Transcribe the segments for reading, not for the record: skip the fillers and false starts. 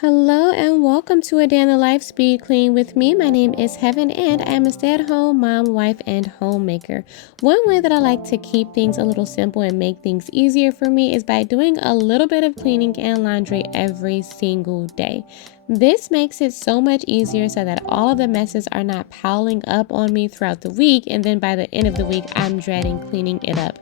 Hello and welcome to a day in the life speed clean with me. My name is Heaven and I am a stay-at-home mom, wife, and homemaker. One way that I like to keep things a little simple and make things easier for me is by doing a little bit of cleaning and laundry every single day. This makes it so much easier so that all of the messes are not piling up on me throughout the week, and then by the end of the week I'm dreading cleaning it up.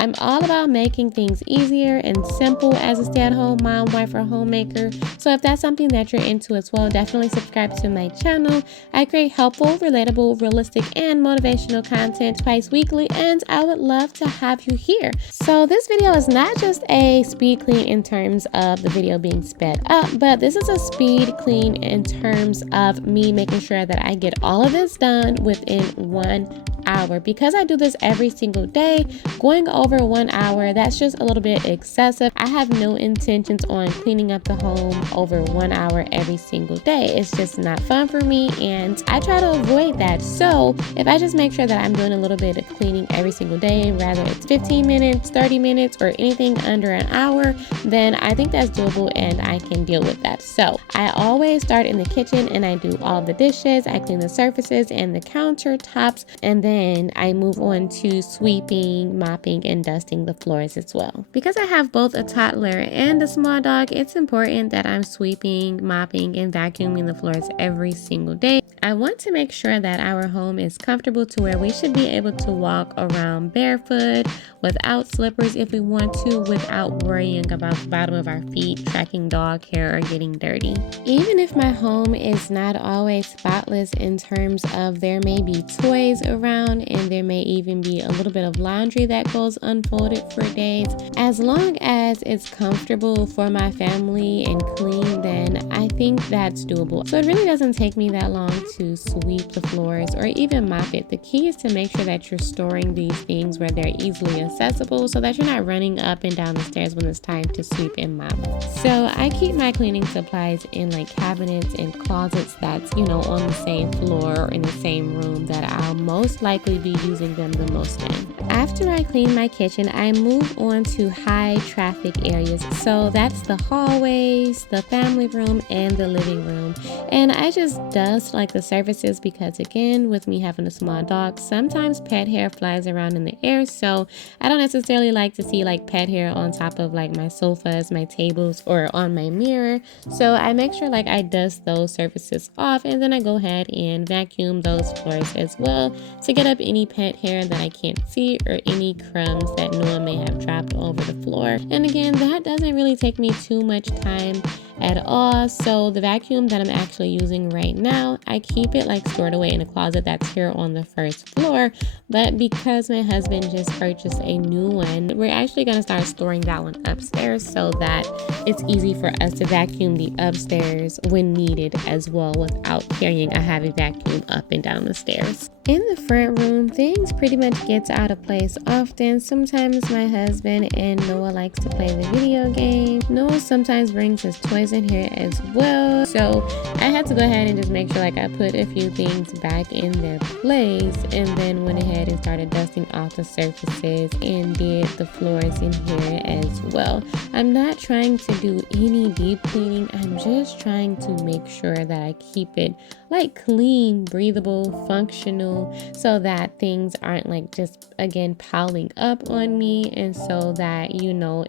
I'm all about making things easier and simple as a stay-at-home mom, wife, or homemaker. So if that's something that you're into as well, definitely subscribe to my channel. I create helpful, relatable, realistic, and motivational content twice weekly, and I would love to have you here. So this video is not just a speed clean in terms of the video being sped up, but this is a speed clean in terms of me making sure that I get all of this done within 1 hour. Because I do this every single day, going over 1 hour, that's just a little bit excessive. I have no intentions on cleaning up the home over 1 hour every single day. It's just not fun for me, and I try to avoid that. So if I just make sure that I'm doing a little bit of cleaning every single day, rather it's 15 minutes, 30 minutes, or anything under an hour, then I think that's doable and I can deal with that. So I always start in the kitchen and I do all the dishes, I clean the surfaces and the countertops, and then I move on to sweeping, mopping, and dusting the floors as well. Because I have both a toddler and a small dog, it's important that I'm sweeping, mopping, and vacuuming the floors every single day. I want to make sure that our home is comfortable to where we should be able to walk around barefoot, without slippers if we want to, without worrying about the bottom of our feet tracking dog hair or getting dirty. Even if my home is not always spotless in terms of there may be toys around and there may even be a little bit of laundry that goes unfolded for days, as long as it's comfortable for my family and clean, then I think that's doable. So it really doesn't take me that long to sweep the floors or even mop it. The key is to make sure that you're storing these things where they're easily accessible so that you're not running up and down the stairs when it's time to sweep and mop. So I keep my cleaning supplies in like cabinets and closets that's, on the same floor or in the same room that I'll most likely be using them the most in. After I clean my kitchen, I move on to high traffic areas. So that's the hallways, the family room, and the living room. And I just dust like the surfaces because, again, with me having a small dog, sometimes pet hair flies around in the air. So I don't necessarily like to see like pet hair on top of like my sofas, my tables, or on my mirror. So I make sure like I dust those surfaces off, and then I go ahead and vacuum those floors as well to get up any pet hair that I can't see or any crumbs that Noah may have dropped over the floor. And again, that doesn't really take me too much time at all. So the vacuum that I'm actually using right now, I keep it like stored away in a closet that's here on the first floor, but because my husband just purchased a new one, we're actually going to start storing that one upstairs so that it's easy for us to vacuum the upstairs when needed as well without carrying a heavy vacuum up and down the stairs. In the front room, things pretty much gets out of place often. Sometimes my husband and Noah likes to play the video game. Noah sometimes brings his toys in here as well. So I had to go ahead and just make sure like I put a few things back in their place, and then went ahead and started dusting off the surfaces and did the floors in here as well. I'm not trying to do any deep cleaning. I'm just trying to make sure that I keep it like clean, breathable, functional, so that things aren't like just again piling up on me, and so that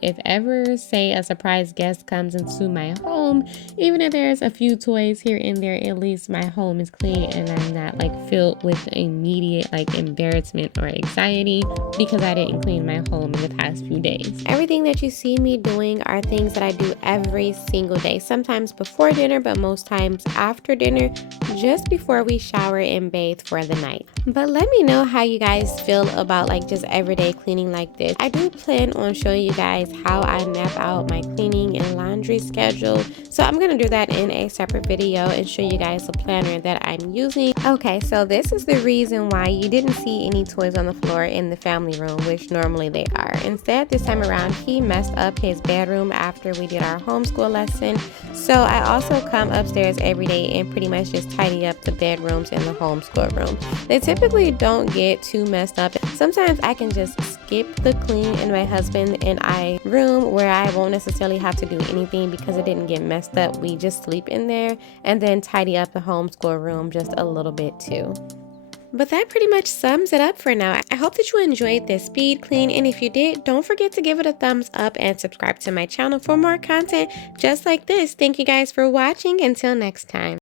if ever say a surprise guest comes into my home, even if there's a few toys here and there, at least my home is clean and I'm not like filled with immediate like embarrassment or anxiety because I didn't clean my home in the past few days. Everything that you see me doing are things that I do every single day, sometimes before dinner, but most times after dinner, just before we shower and bathe for the night. But let me know how you guys feel about like just everyday cleaning like this. I do plan on showing you guys how I map out my cleaning and laundry schedule, so I'm gonna do that in a separate video and show you guys the planner that I'm using. Okay, so this is the reason why you didn't see any toys on the floor in the family room, which normally they are. Instead, this time around, he messed up his bedroom after we did our homeschool lesson. So I also come upstairs every day and pretty much just tidy up the bedrooms in the homeschool room. They typically don't get too messed up. Sometimes I can just skip the clean in my husband and I room where I won't necessarily have to do anything because it didn't get messed up. We just sleep in there and then tidy up the homeschool room just a little bit too. But that pretty much sums it up for now. I hope that you enjoyed this speed clean, and if you did, don't forget to give it a thumbs up and subscribe to my channel for more content just like this. Thank you guys for watching. Until next time.